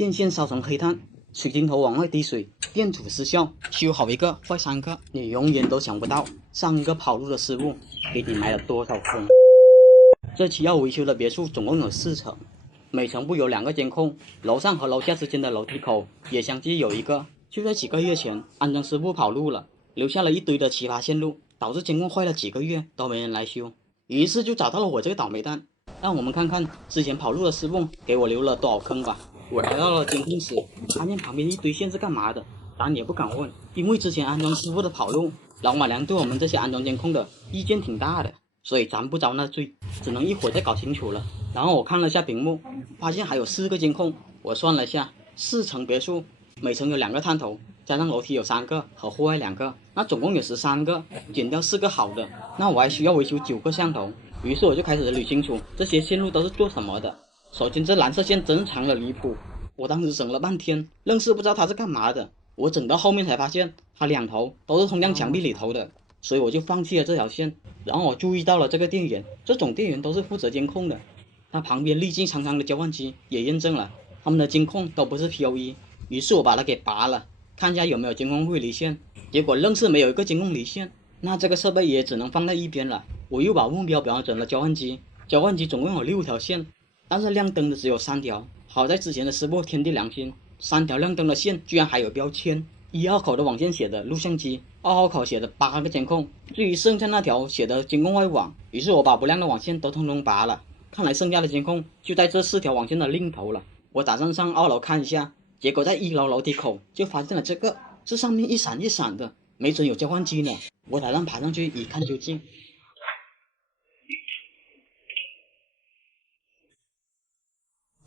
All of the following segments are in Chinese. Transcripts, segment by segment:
电线烧成黑炭，水晶头往外滴水，电阻失效，修好一个坏3个，你永远都想不到3个跑路的失误给你埋了多少坑。这期要维修的别墅总共有4层，每层布有2个监控，楼上和楼下之间的楼梯口也相继有一个。就在几个月前，安装师傅跑路了，留下了一堆的奇葩线路，导致监控坏了几个月都没人来修，于是就找到了我这个倒霉蛋。让我们看看之前跑路的师傅给我留了多少坑吧。我来到了监控室，发现旁边一堆线是干嘛的，咱也不敢问，因为之前安装师傅的跑路，老马娘对我们这些安装监控的意见挺大的，所以咱不遭那罪，只能一会儿再搞清楚了。然后我看了下屏幕，发现还有4个监控，我算了下，4层别墅，每层有2个探头，加上楼梯有3个和户外2个，那总共有13个，减掉4个好的，那我还需要维修9个摄像头。于是我就开始捋清楚这些线路都是做什么的。首先这蓝色线真长的离谱，我当时整了半天，愣是不知道它是干嘛的。我整到后面才发现，它2头都是通向墙壁里头的，所以我就放弃了这条线。然后我注意到了这个电源，这种电源都是负责监控的。它旁边历经长长的交换机也验证了，他们的监控都不是 PoE。于是我把它给拔了，看一下有没有监控会离线，结果愣是没有一个监控离线，那这个设备也只能放在一边了。我又把目标标准了交换机，交换机总共有6条线，但是亮灯的只有3条。好在之前的师傅天地良心，3条亮灯的线居然还有标签，1号口的网线写的录像机，2号口写的8个监控，至于剩下那条写的监控外网。于是我把不亮的网线都通通拔了，看来剩下的监控就在这4条网线的另头了。我打算上2楼看一下，结果在1楼楼梯口就发现了这上面一闪一闪的，没准有交换机呢。我打算爬上去一看究竟。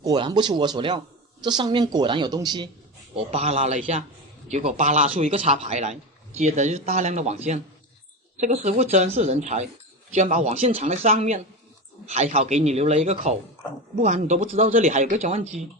果然不出我所料，这上面果然有东西。我扒拉了一下，结果扒拉出一个插排来，接着就是大量的网线。这个师傅真是人才，居然把网线藏在上面，还好给你留了一个口，不然你都不知道这里还有个交换机。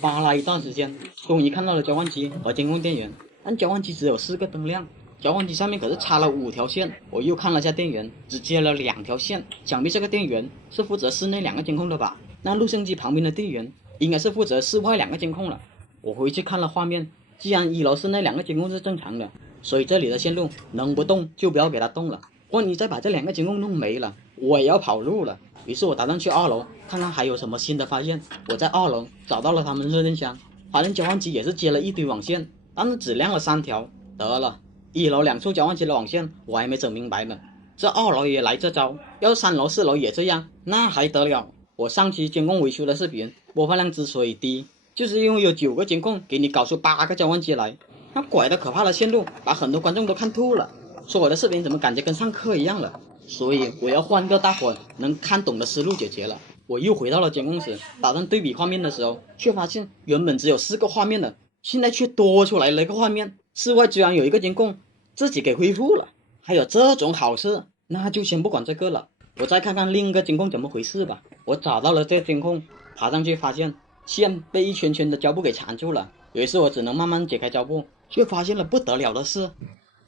扒拉一段时间，终于看到了交换机和监控电源，但交换机只有4个灯亮，交换机上面可是插了5条线。我又看了下电源，只接了2条线，想必这个电源是负责室内2个监控的吧。那录像机旁边的电源应该是负责室外2个监控了。我回去看了画面，既然1楼室内2个监控是正常的，所以这里的线路能不动就不要给它动了，万一再把这2个监控弄没了，我也要跑路了。于是我打算去2楼看看还有什么新的发现。我在2楼找到了他们热电箱，发现交换机也是接了一堆网线，但是只亮了3条。得了，1楼2处交换机的网线我还没整明白呢，这2楼也来这招，要是3楼4楼也这样，那还得了。我上期监控维修的视频播放量之所以低，就是因为有9个监控给你搞出8个交换机来，那拐的可怕的线路把很多观众都看吐了，说我的视频怎么感觉跟上课一样了。所以我要换个大伙能看懂的思路解决了。我又回到了监控室，打算对比画面的时候，却发现原本只有4个画面的，现在却多出来了一个画面，室外居然有一个监控自己给恢复了。还有这种好事，那就先不管这个了，我再看看另一个监控怎么回事吧。我找到了这个监控，爬上去发现线被一圈圈的胶布给缠住了，于是我只能慢慢解开胶布，却发现了不得了的事。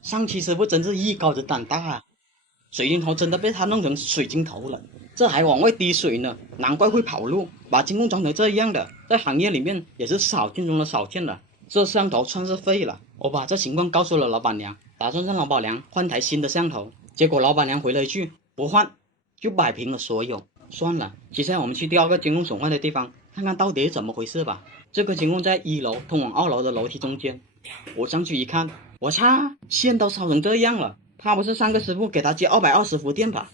上期师傅真是艺高人胆大啊，水晶头真的被他弄成水晶头了，这还往外滴水呢，难怪会跑路，把监控装成这样的，在行业里面也是少见中的少见了。这摄像头算是废了。我把这情况告诉了老板娘，打算让老板娘换台新的摄像头，结果老板娘回了一句不换，就摆平了所有。算了，接下来我们去第2个监控损坏的地方看看到底是怎么回事吧。这个监控在1楼通往2楼的楼梯中间，我上去一看，我操，线都烧成这样了，他不是3个师傅给他接220伏电吧？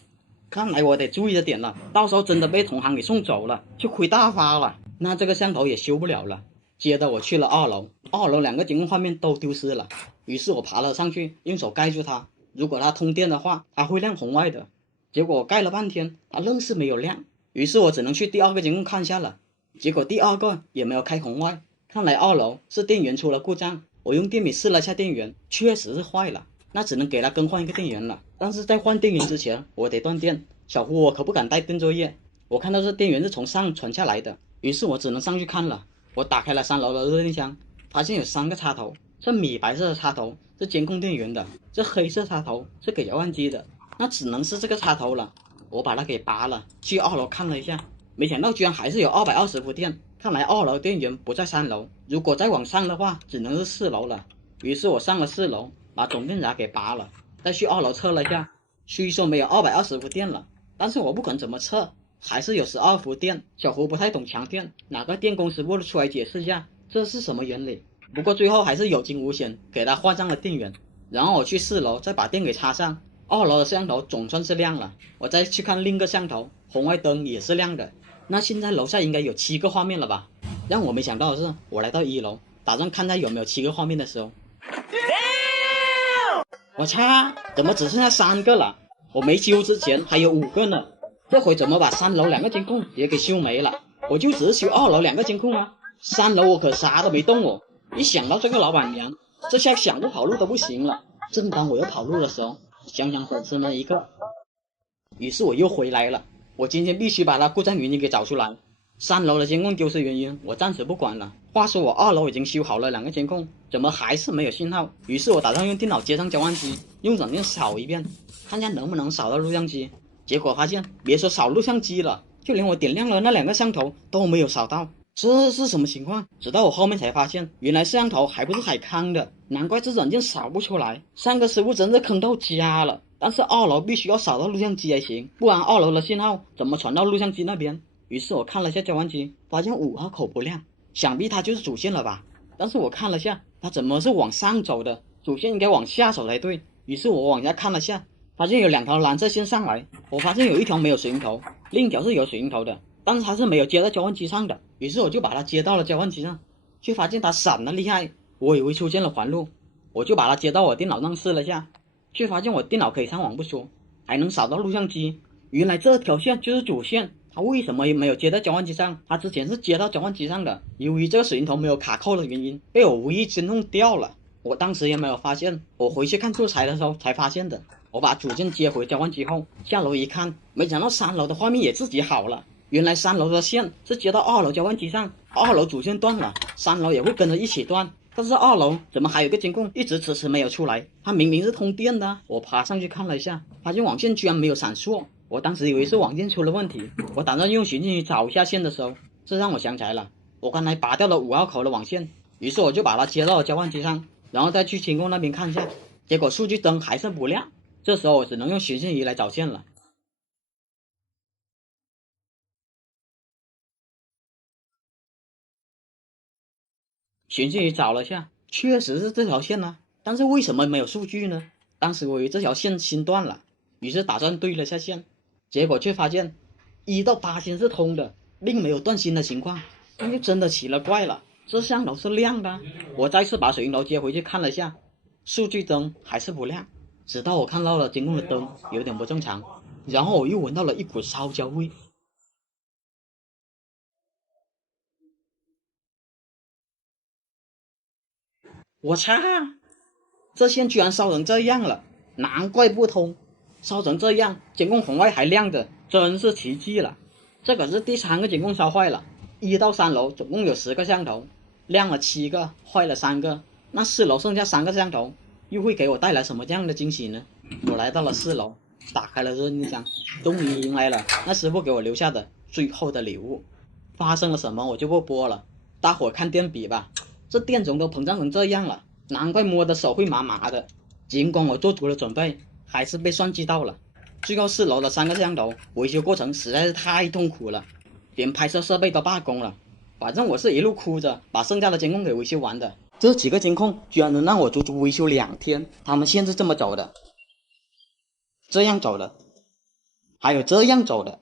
看来我得注意着点了，到时候真的被同行给送走了，就亏大发了。那这个摄像头也修不了了。接着我去了2楼，2楼2个监控画面都丢失了，于是我爬了上去，用手盖住它，如果它通电的话，它会亮红外的。结果我盖了半天，它愣是没有亮，于是我只能去第2个监控看一下了。结果第2个也没有开红外，看来2楼是电源出了故障。我用电笔试了下电源，确实是坏了，那只能给它更换一个电源了。但是在换电源之前，我得断电，小胡我可不敢带电作业。我看到这电源是从上传下来的，于是我只能上去看了。我打开了3楼的热电箱，发现有3个插头，这米白色的插头是监控电源的，这黑色插头是给交换机的，那只能是这个插头了。我把它给拔了，去2楼看了一下，没想到居然还是有220伏电，看来2楼电源不在3楼，如果再往上的话，只能是4楼了。于是我上了4楼，把总电闸给拔了，再去2楼测了下，虽说没有220伏电了，但是我不管怎么测，还是有12伏电。小胡不太懂强电，哪个电工师傅出来解释一下这是什么原理？不过最后还是有惊无险，给他换上了电源。然后我去4楼再把电给插上，2楼的摄像头总算是亮了。我再去看另一个摄像头，红外灯也是亮的。那现在楼下应该有7个画面了吧？让我没想到的是，我来到1楼，打算看看有没有7个画面的时候，我操，怎么只剩下3个了？我没修之前还有5个呢，这回怎么把3楼2个监控也给修没了？我就只是修2楼2个监控啊，3楼我可啥都没动哦。一想到这个老板娘，这下想不跑路都不行了。正当我要跑路的时候，想想粉丝们一个，于是我又回来了。我今天必须把它故障原因给找出来。3楼的监控丢失原因我暂时不管了。话说我2楼已经修好了2个监控，怎么还是没有信号？于是我打算用电脑接上交换机，用软件扫一遍，看下能不能扫到录像机。结果发现别说扫录像机了，就连我点亮了那2个摄像头都没有扫到。这是什么情况？直到我后面才发现，原来摄像头还不是海康的，难怪这软件扫不出来。上个师傅真是坑到家了。但是2楼必须要扫到录像机才行，不然2楼的信号怎么传到录像机那边？于是我看了下交换机，发现5号口不亮，想必它就是主线了吧？但是我看了下，它怎么是往上走的？主线应该往下走才对。于是我往下看了下，发现有2条蓝色线上来，我发现有一条没有水银头，另一条是有水银头的，但是它是没有接到交换机上的。于是我就把它接到了交换机上，却发现它闪得厉害，我以为出现了环路，我就把它接到我电脑上试了下，却发现我电脑可以上网不说，还能扫到录像机。原来这条线就是主线，它为什么也没有接到交换机上？它之前是接到交换机上的，由于这个水银头没有卡扣的原因，被我无意间弄掉了。我当时也没有发现，我回去看素材的时候才发现的。我把主线接回交换机后，下楼一看，没想到3楼的画面也自己好了。原来3楼的线是接到2楼交换机上，2楼主线断了，3楼也会跟着一起断。但是2楼怎么还有个监控一直迟迟没有出来？它明明是通电的。我爬上去看了一下，发现网线居然没有闪烁。我当时以为是网线出了问题，我打算用寻进去找一下线的时候，这让我想起来了，我刚才拔掉了5号口的网线。于是我就把它接到了交换机上，然后再去监控那边看一下，结果数据灯还是不亮。这时候我只能用寻线仪来找线了。寻线仪找了下，确实是这条线啊，但是为什么没有数据呢？当时我以为这条线新断了，于是打算对了下线，结果却发现1到8线是通的，并没有断线的情况，那就真的奇了怪了。这摄像头是亮的，我再次把水银头接回去看了下，数据灯还是不亮，直到我看到了监控的灯有点不正常，然后我又闻到了一股烧焦味。我操！这线居然烧成这样了，难怪不通。烧成这样，监控红外还亮着，真是奇迹了。这可是第3个监控烧坏了。1到3楼总共有10个摄像头，亮了7个，坏了3个。那4楼剩下3个摄像头，又会给我带来什么这样的惊喜呢？我来到了4楼，打开了任意箱，终于迎来了那师傅给我留下的最后的礼物。发生了什么我就不播了，大伙看电笔吧。这电容都膨胀成这样了，难怪摸的手会麻麻的。尽管我做足了准备，还是被算计到了。最后4楼的3个摄像头维修过程实在是太痛苦了，连拍摄设备都罢工了。反正我是一路哭着把剩下的监控给维修完的。这几个监控居然能让我足足维修2天，他们线是这么走的，这样走的，还有这样走的。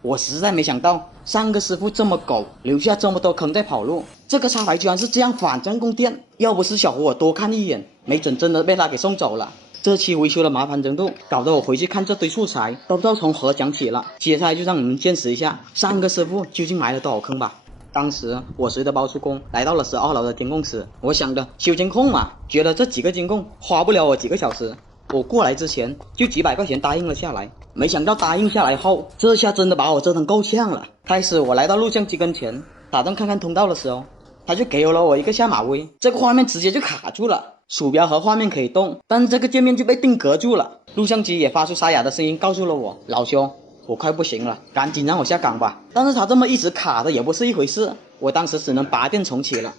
我实在没想到上个师傅这么狗，留下这么多坑在跑路。这个插排居然是这样反向供电，要不是小胡我多看一眼，没准真的被他给送走了。这期维修的麻烦程度搞得我回去看这堆素材都不知道从何讲起了。接下来就让你们见识一下上个师傅究竟埋了多少坑吧。当时我随着包叔公来到了12楼的监控室，我想着修监控嘛，觉得这几个监控花不了我几个小时。我过来之前就几百块钱答应了下来，没想到答应下来后，这下真的把我折腾够呛了。开始我来到录像机跟前，打算看看通道的时候，他就给了我一个下马威，这个画面直接就卡住了，鼠标和画面可以动，但这个界面就被定格住了。录像机也发出沙哑的声音告诉了我，老兄，我快不行了，赶紧让我下岗吧。但是他这么一直卡的也不是一回事，我当时只能拔电重启了。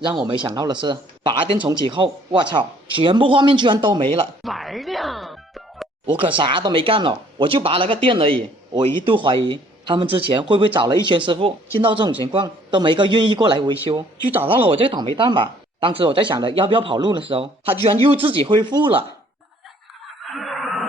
让我没想到的是，拔电重启后，我操，全部画面居然都没了。玩呢？我可啥都没干了，我就拔了个电而已。我一度怀疑他们之前会不会找了一圈师傅，见到这种情况都没个愿意过来维修，就找到了我这个倒霉蛋吧。当时我在想着要不要跑路的时候，他居然又自己恢复了。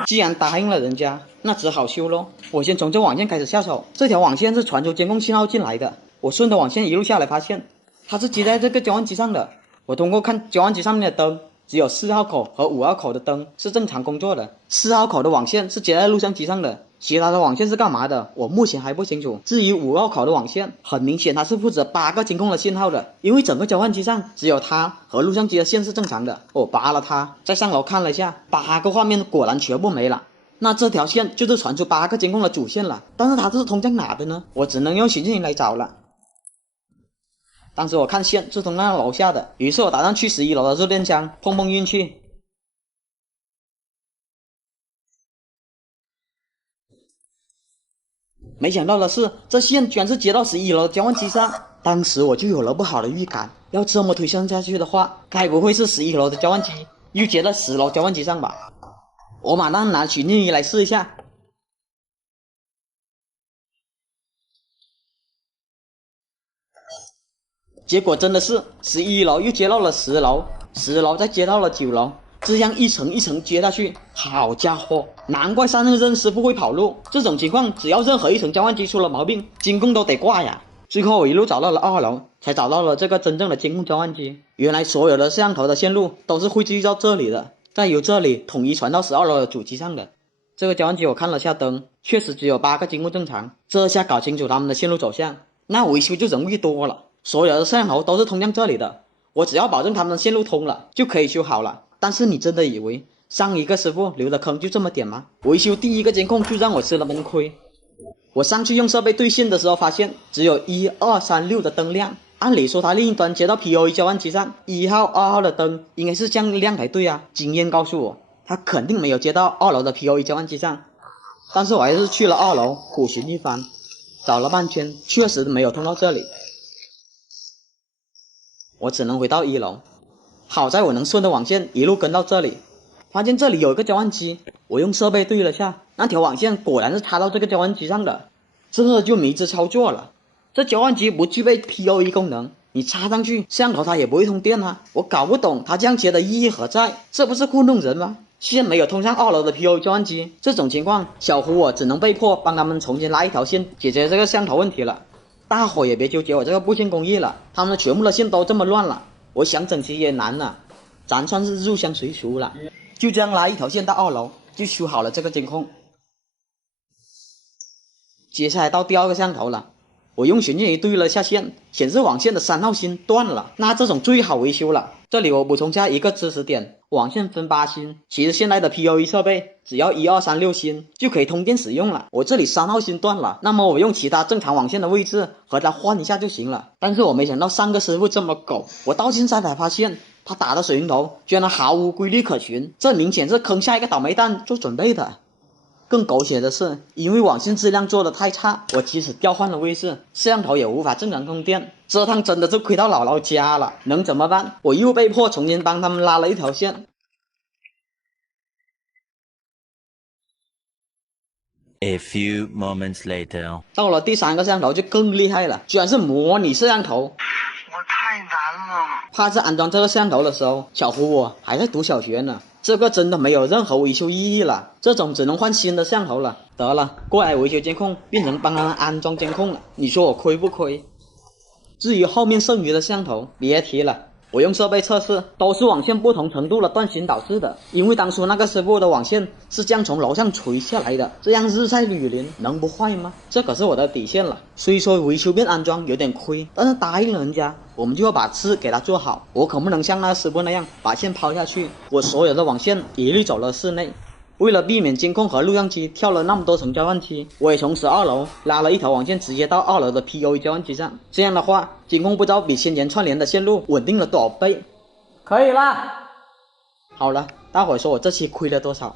既然答应了人家，那只好修咯。我先从这网线开始下手，这条网线是传出监控信号进来的。我顺着网线一路下来，发现它是接在这个交换机上的。我通过看交换机上面的灯，只有4号口和5号口的灯是正常工作的，4号口的网线是接在录像机上的，其他的网线是干嘛的，我目前还不清楚。至于5号口的网线，很明显它是负责8个监控的信号的，因为整个交换机上只有它和录像机的线是正常的。我拔了它，再上楼看了一下，8个画面果然全部没了。那这条线就是传出8个监控的主线了，但是它是通向哪的呢？我只能用行进仪来找了。当时我看线是通向楼下的，于是我打算去11楼的热电枪碰碰运气。没想到的是，这线居然是接到11楼的交换机上。当时我就有了不好的预感，要这么推算下去的话，该不会是11楼的交换机又接到10楼交换机上吧？我马上拿取逆仪来试一下。结果真的是11楼又接到了10楼，10楼再接到了9楼，这样一层一层接下去，好家伙，难怪上任师傅会跑路。这种情况，只要任何一层交换机出了毛病，监控都得挂呀。最后我一路找到了2楼，才找到了这个真正的监控交换机。原来所有的摄像头的线路都是汇聚到这里的，再由这里统一传到12楼的主机上的。这个交换机我看了下灯，确实只有8个监控正常。这下搞清楚他们的线路走向，那维修就容易多了。所有的摄像头都是通向这里的，我只要保证他们的线路通了，就可以修好了。但是你真的以为上一个师傅留的坑就这么点吗？维修第一个监控就让我吃了闷亏。我上去用设备对线的时候，发现只有1、2、3、6的灯亮。按理说他另一端接到 PoE 交换机上1号、2号的灯应该是这样亮才对啊。经验告诉我，他肯定没有接到2楼的 PoE 交换机上。但是我还是去了2楼苦寻一番，找了半天，确实没有通到这里。我只能回到1楼，好在我能顺着网线一路跟到这里，发现这里有一个交换机，我用设备对了下，那条网线果然是插到这个交换机上的，这就迷之操作了。这交换机不具备 PoE 功能，你插上去摄像头它也不会通电啊，我搞不懂它这样接的意义何在，这不是糊弄人吗？线没有通上2楼的 PoE 交换机，这种情况小胡我只能被迫帮他们重新拉一条线解决这个摄像头问题了。大伙也别纠结我这个布线工艺了，他们全部的线都这么乱了，我想整齐也难了，咱算是入乡随俗了。就这样拉一条线到2楼，就修好了这个监控。接下来到第2个摄像头了，我用寻迹仪对了下线，显示网线的3号芯断了，那这种最好维修了。这里我补充下一个知识点，网线分8芯，其实现在的 PoE 设备只要1、2、3、6芯就可以通电使用了。我这里3号芯断了，那么我用其他正常网线的位置和它换一下就行了。但是我没想到上个师傅这么狗，我到现在才发现他打的水龙头居然毫无规律可循，这明显是坑下一个倒霉蛋做准备的。更狗血的是，因为网线质量做的太差，我即使调换了位置，摄像头也无法正常通电，这趟真的是亏到姥姥家了。能怎么办？我又被迫重新帮他们拉了一条线。A few moments later， 到了第3个摄像头就更厉害了，居然是模拟摄像头。我太难了。怕是安装这个摄像头的时候，小胡我还在读小学呢。这个真的没有任何维修意义了，这种只能换新的摄像头了。得了，过来维修监控，变成帮他们安装监控了，你说我亏不亏？至于后面剩余的摄像头，别提了。我用设备测试，都是网线不同程度的断芯导致的。因为当初那个师傅的网线是这样从楼上垂下来的，这样日晒雨淋能不坏吗？这可是我的底线了。虽说维修变安装有点亏，但是答应了人家，我们就要把事给他做好。我可不能像那个师傅那样把线抛下去，我所有的网线一律走了室内。为了避免监控和录像机跳了那么多层交换机，我也从12楼拉了一条网线直接到2楼的 PoE 交换机上。这样的话，监控不知道比先前串联的线路稳定了多少倍。可以了，好了，大伙说我这期亏了多少？